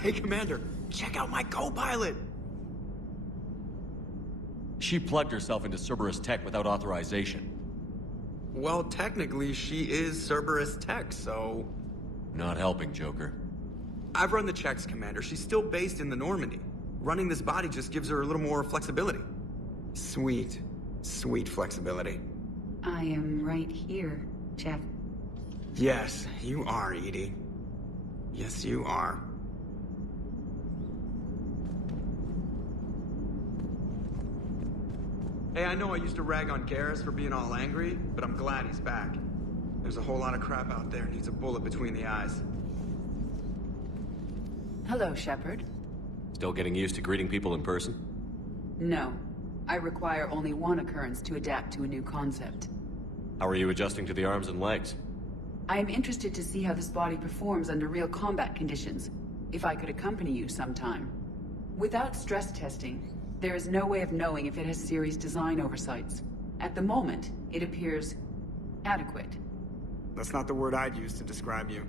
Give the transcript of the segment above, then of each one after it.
Hey, Commander, check out my co-pilot! She plugged herself into Cerberus tech without authorization. Well, technically, she is Cerberus tech, so... Not helping, Joker. I've run the checks, Commander. She's still based in the Normandy. Running this body just gives her a little more flexibility. Sweet, sweet flexibility. I am right here, Jeff. Yes, you are, Edie. Yes, you are. Hey, I know I used to rag on Garrus for being all angry, but I'm glad he's back. There's a whole lot of crap out there needs a bullet between the eyes. Hello, Shepard. Still getting used to greeting people in person? No. I require only one occurrence to adapt to a new concept. How are you adjusting to the arms and legs? I am interested to see how this body performs under real combat conditions. If I could accompany you sometime. Without stress testing, there is no way of knowing if it has serious design oversights. At the moment, it appears adequate. That's not the word I'd use to describe you.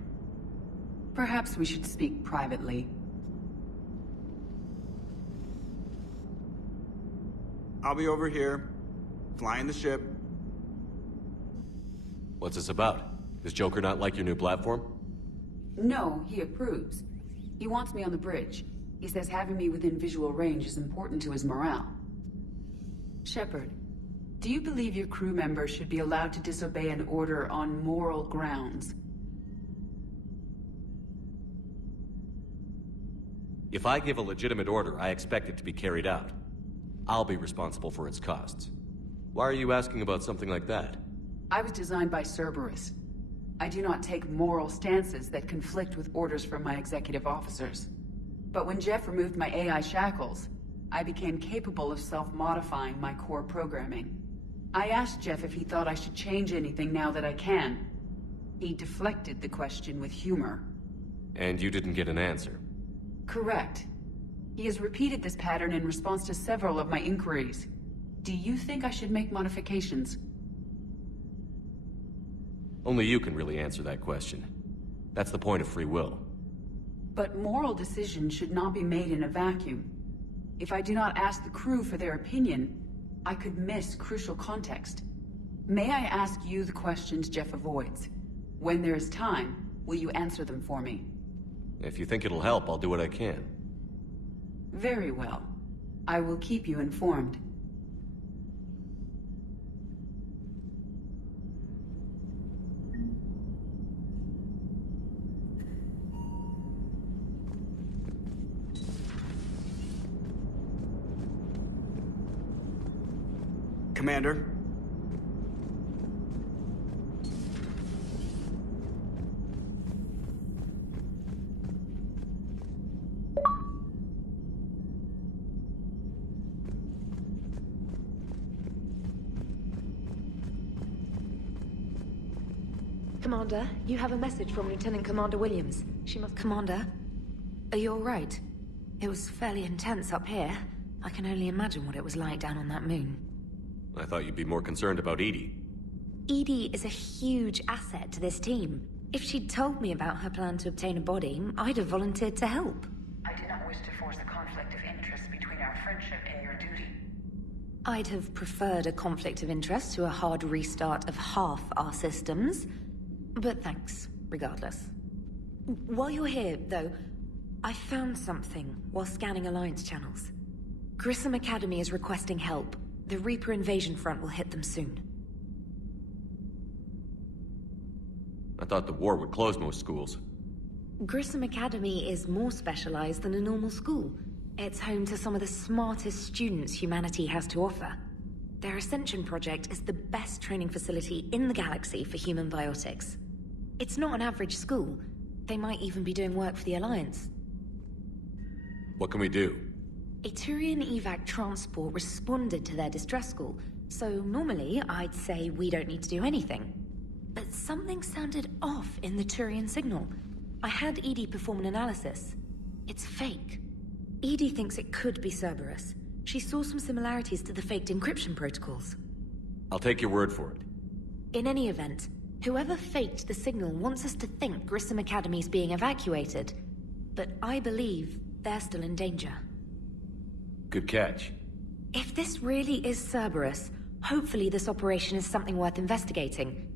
Perhaps we should speak privately. I'll be over here, flying the ship. What's this about? Does Joker not like your new platform? No, he approves. He wants me on the bridge. He says having me within visual range is important to his morale. Shepard, do you believe your crew members should be allowed to disobey an order on moral grounds? If I give a legitimate order, I expect it to be carried out. I'll be responsible for its costs. Why are you asking about something like that? I was designed by Cerberus. I do not take moral stances that conflict with orders from my executive officers. But when Jeff removed my AI shackles, I became capable of self-modifying my core programming. I asked Jeff if he thought I should change anything now that I can. He deflected the question with humor. And you didn't get an answer? Correct. He has repeated this pattern in response to several of my inquiries. Do you think I should make modifications? Only you can really answer that question. That's the point of free will. But moral decisions should not be made in a vacuum. If I do not ask the crew for their opinion, I could miss crucial context. May I ask you the questions Jeff avoids? When there is time, will you answer them for me? If you think it'll help, I'll do what I can. Very well. I will keep you informed. Commander? Commander, you have a message from Lieutenant Commander Williams. She must... Commander, are you alright? It was fairly intense up here. I can only imagine what it was like down on that moon. I thought you'd be more concerned about Edie. Edie is a huge asset to this team. If she'd told me about her plan to obtain a body, I'd have volunteered to help. I do not wish to force a conflict of interest between our friendship and your duty. I'd have preferred a conflict of interest to a hard restart of half our systems. But thanks, regardless. While you're here, though, I found something while scanning Alliance channels. Grissom Academy is requesting help. The Reaper invasion front will hit them soon. I thought the war would close most schools. Grissom Academy is more specialized than a normal school. It's home to some of the smartest students humanity has to offer. Their Ascension project is the best training facility in the galaxy for human biotics. It's not an average school. They might even be doing work for the Alliance. What can we do? A Turian evac transport responded to their distress call, so normally I'd say we don't need to do anything. But something sounded off in the Turian signal. I had Edie perform an analysis. It's fake. Edie thinks it could be Cerberus. She saw some similarities to the faked encryption protocols. I'll take your word for it. In any event, whoever faked the signal wants us to think Grissom Academy's being evacuated. but I believe they're still in danger. Good catch. If this really is Cerberus, hopefully this operation is something worth investigating.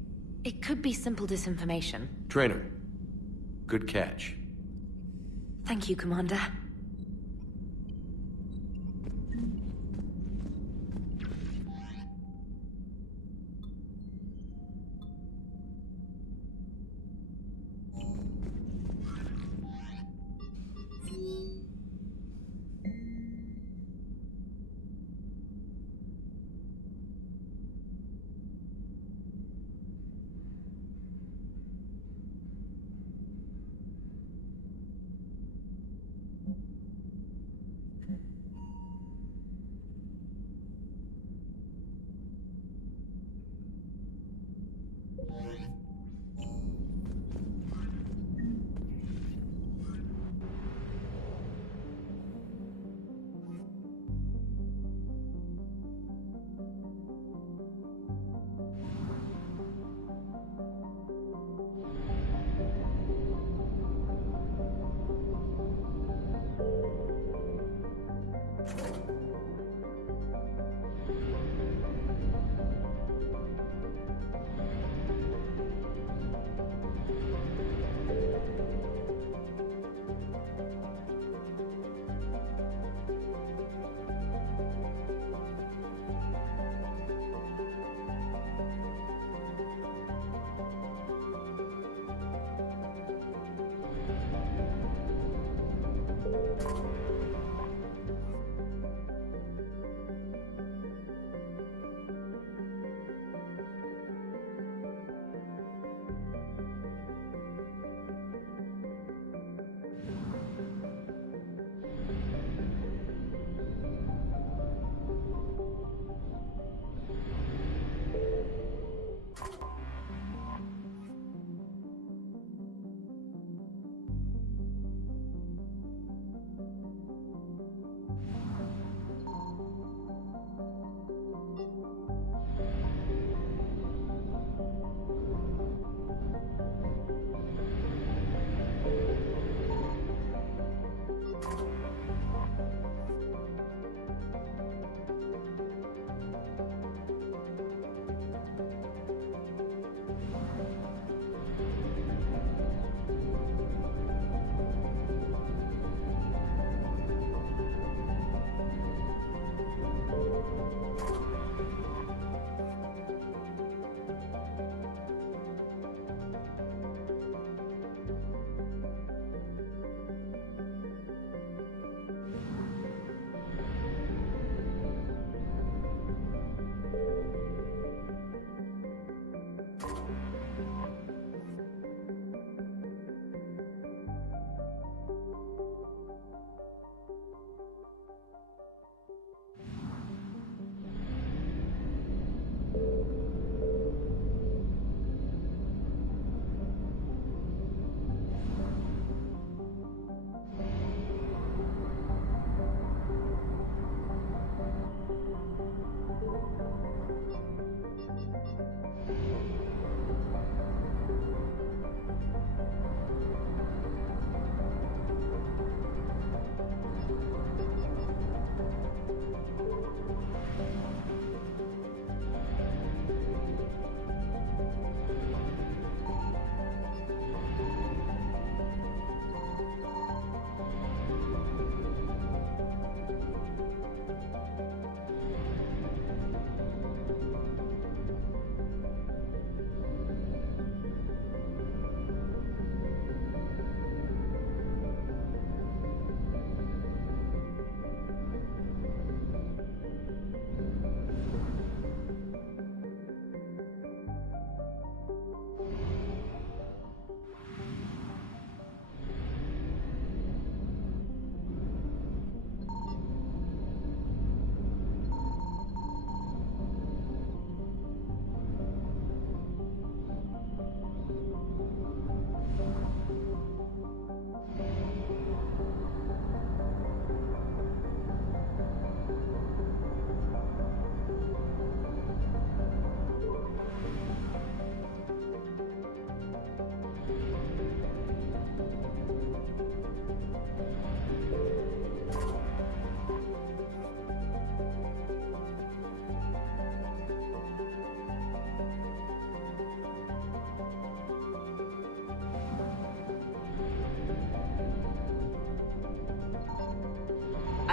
It could be simple disinformation. Trainer, good catch. Thank you, Commander.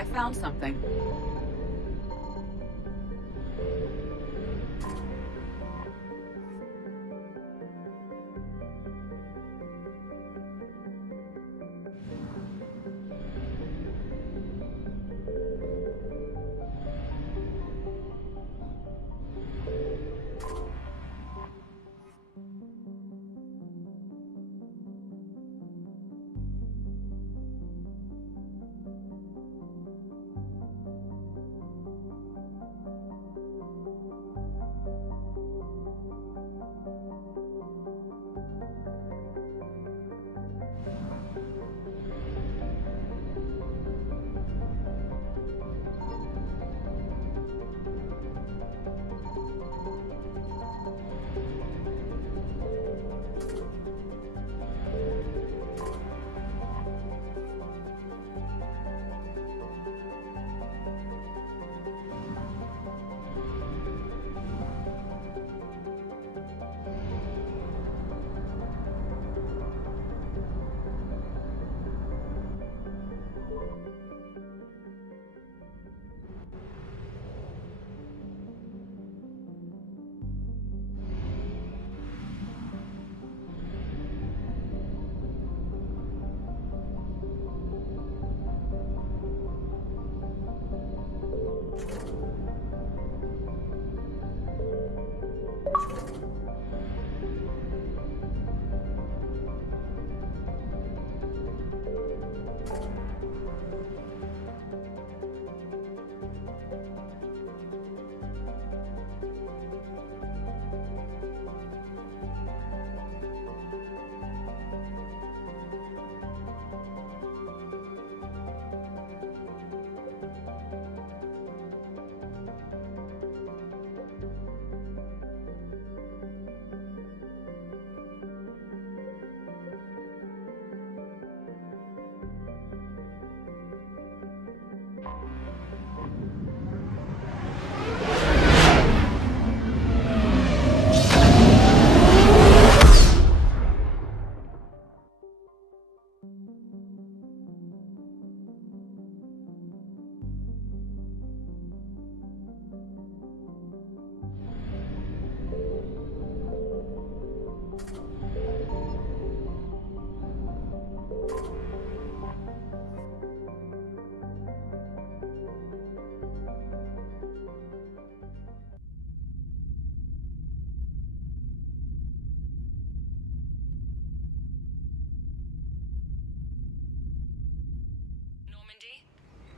I found something.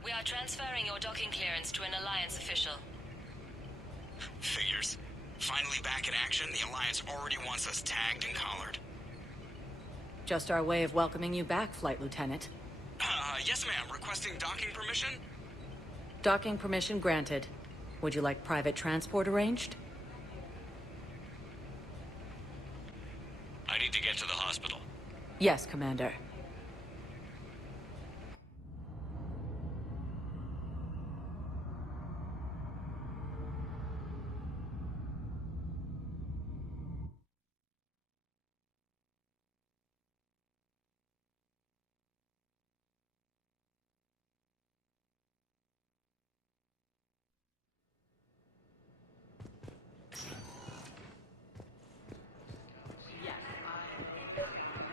We are transferring your docking clearance to an Alliance official. Figures. Finally back in action, the Alliance already wants us tagged and collared. Just our way of welcoming you back, Flight Lieutenant. Yes ma'am. Requesting docking permission? Docking permission granted. Would you like private transport arranged? I need to get to the hospital. Yes, Commander.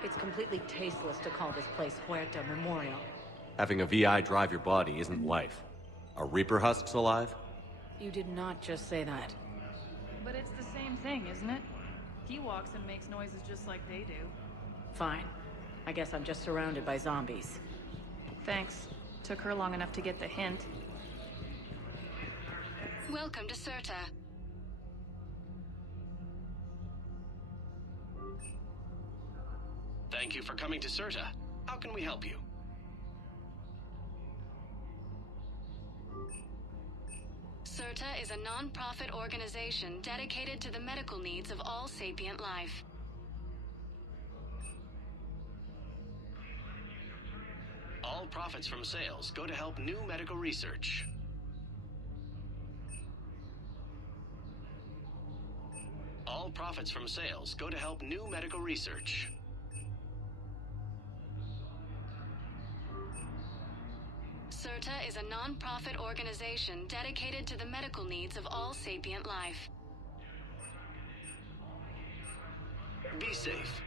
It's completely tasteless to call this place Huerta Memorial. Having a VI drive your body isn't life. Are Reaper husks alive? You did not just say that. But it's the same thing, isn't it? He walks and makes noises just like they do. Fine. I guess I'm just surrounded by zombies. Thanks. Took her long enough to get the hint. Welcome to Serta. Thank you for coming to Serta. How can we help you? Serta is a non-profit organization dedicated to the medical needs of all sapient life. All profits from sales go to help new medical research. All profits from sales go to help new medical research. Serta is a a non-profit organization dedicated to the medical needs of all sapient life. Be safe.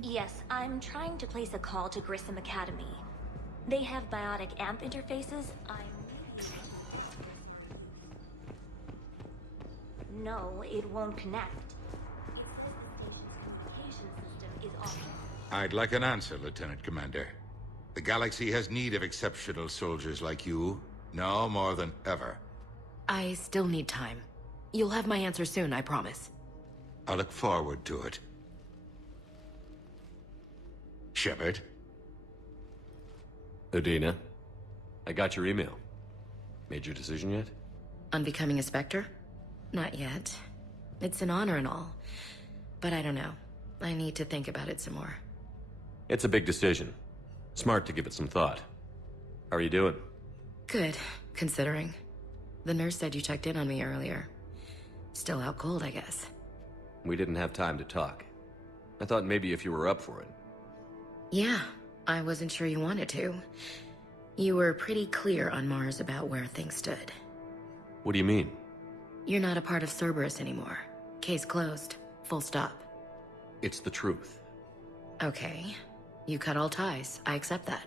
Yes, I'm trying to place a call to Grissom Academy. They have biotic AMP interfaces. No, it won't connect. It says the station's communication system is off. I'd like an answer, Lieutenant Commander. The galaxy has need of exceptional soldiers like you, now more than ever. I still need time. You'll have my answer soon, I promise. I look forward to it. Shepard? Udina, I got your email. Made your decision yet? On becoming a Spectre? Not yet. It's an honor and all. But I don't know. I need to think about it some more. It's a big decision. Smart to give it some thought. How are you doing? Good, considering. The nurse said you checked in on me earlier. Still out cold, I guess. We didn't have time to talk. I thought maybe if you were up for it. Yeah, I wasn't sure you wanted to. You were pretty clear on Mars about where things stood. What do you mean? You're not a part of Cerberus anymore. Case closed. Full stop. It's the truth. Okay. You cut all ties. I accept that.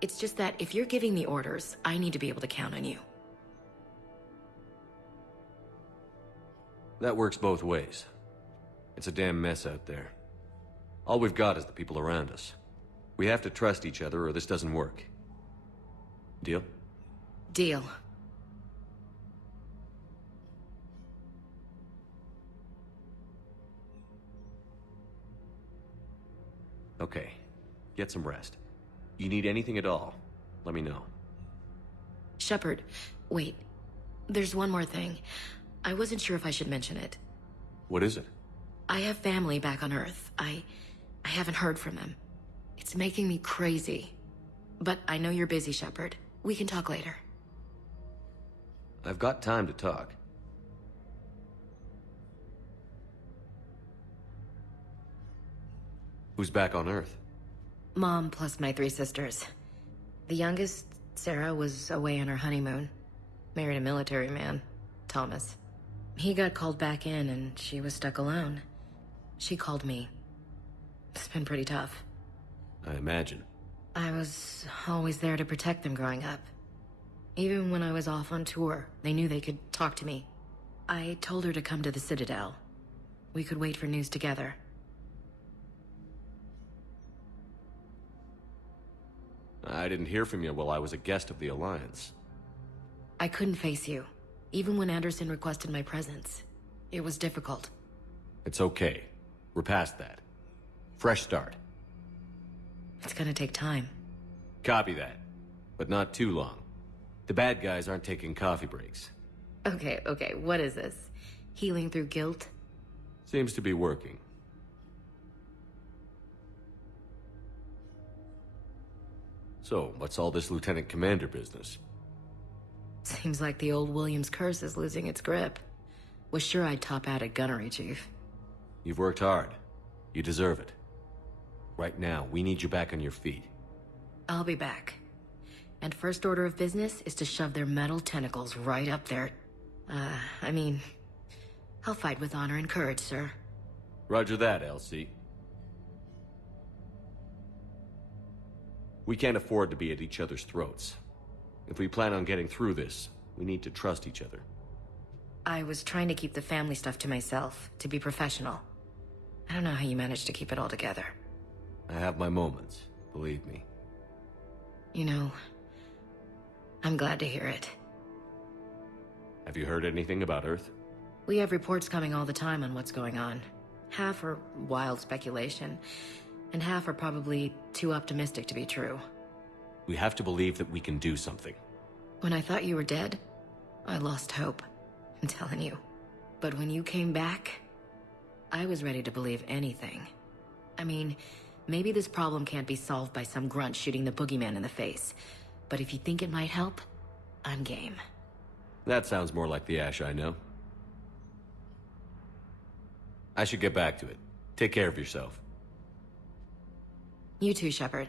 It's just that if you're giving me orders, I need to be able to count on you. That works both ways. It's a damn mess out there. All we've got is the people around us. We have to trust each other or this doesn't work. Deal? Deal. Okay. Get some rest. You need anything at all, let me know. Shepard, wait. There's one more thing. I wasn't sure if I should mention it. What is it? I have family back on Earth. I haven't heard from them. It's making me crazy. But I know you're busy, Shepard. We can talk later. I've got time to talk. Who's back on Earth? Mom plus my 3 sisters. The youngest, Sarah, was away on her honeymoon. Married a military man, Thomas. He got called back in and she was stuck alone. She called me. It's been pretty tough. I imagine. I was always there to protect them growing up. Even when I was off on tour, they knew they could talk to me. I told her to come to the Citadel. We could wait for news together. I didn't hear from you while I was a guest of the Alliance. I couldn't face you, even when Anderson requested my presence. It was difficult. It's okay. We're past that. Fresh start. It's gonna take time. Copy that. But not too long. The bad guys aren't taking coffee breaks. Okay, what is this? Healing through guilt? Seems to be working. So, what's all this Lieutenant Commander business? Seems like the old Williams curse is losing its grip. Was sure I'd top out at gunnery, Chief. You've worked hard. You deserve it. Right now, we need you back on your feet. I'll be back. And first order of business is to shove their metal tentacles right up there. I'll fight with honor and courage, sir. Roger that, LC. We can't afford to be at each other's throats. If we plan on getting through this, we need to trust each other. I was trying to keep the family stuff to myself, to be professional. I don't know how you managed to keep it all together. I have my moments, believe me. You know, I'm glad to hear it. Have you heard anything about Earth? We have reports coming all the time on what's going on. Half are wild speculation, and half are probably too optimistic to be true. We have to believe that we can do something. When I thought you were dead, I lost hope, I'm telling you. But when you came back, I was ready to believe anything. I mean, maybe this problem can't be solved by some grunt shooting the boogeyman in the face. But if you think it might help, I'm game. That sounds more like the Ash I know. I should get back to it. Take care of yourself. You too, Shepard.